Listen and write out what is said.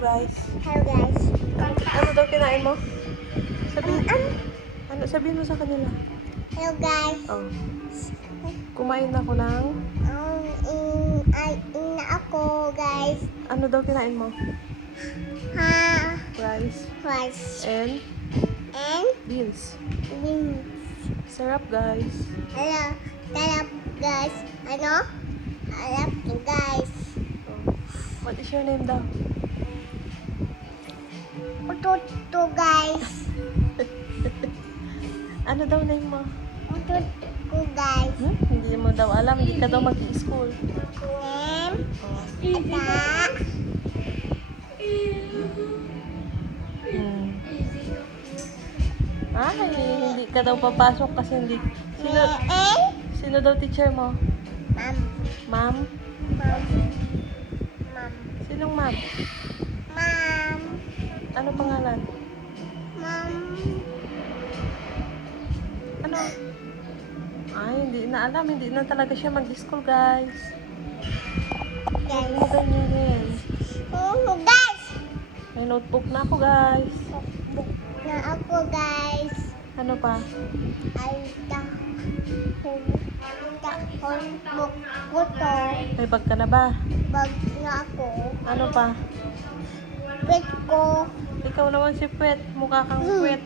guys. Hello guys. Ano daw kinain mo? Sabihin mo sa kanila. Hello guys. Oh. Kumain ako ng... Na ako guys. Ano daw kinain mo? Ha. Rice. Rice. And And beans. beans. Sarap guys. Hello. Hello guys. Ano? Hello guys. Oh. What is your name daw? Ututu guys. Ano daw name mo? Ututu guys. Hindi mo daw alam. Hindi ka daw mag-i-school. Name. Oh. Ada. Hindi ka daw papasok kasi hindi. Sino daw teacher mo? Mom. Ma'am? Mom. Mom. Sinong ma'am? Mom. Ano pangalan? Mom. Ano? Ay, hindi na alam. Hindi na talaga siya mag-school, guys. Guys. Ano ganyan yan? Oh, guys. May notebook na ako, guys. Book na ako, guys. Ano pa? Ay, book ko to. May bag ka na ba? Bag na ako. Ano pa? Pet ko. Ikaw naman si Pwet. Mukha kang Pwet.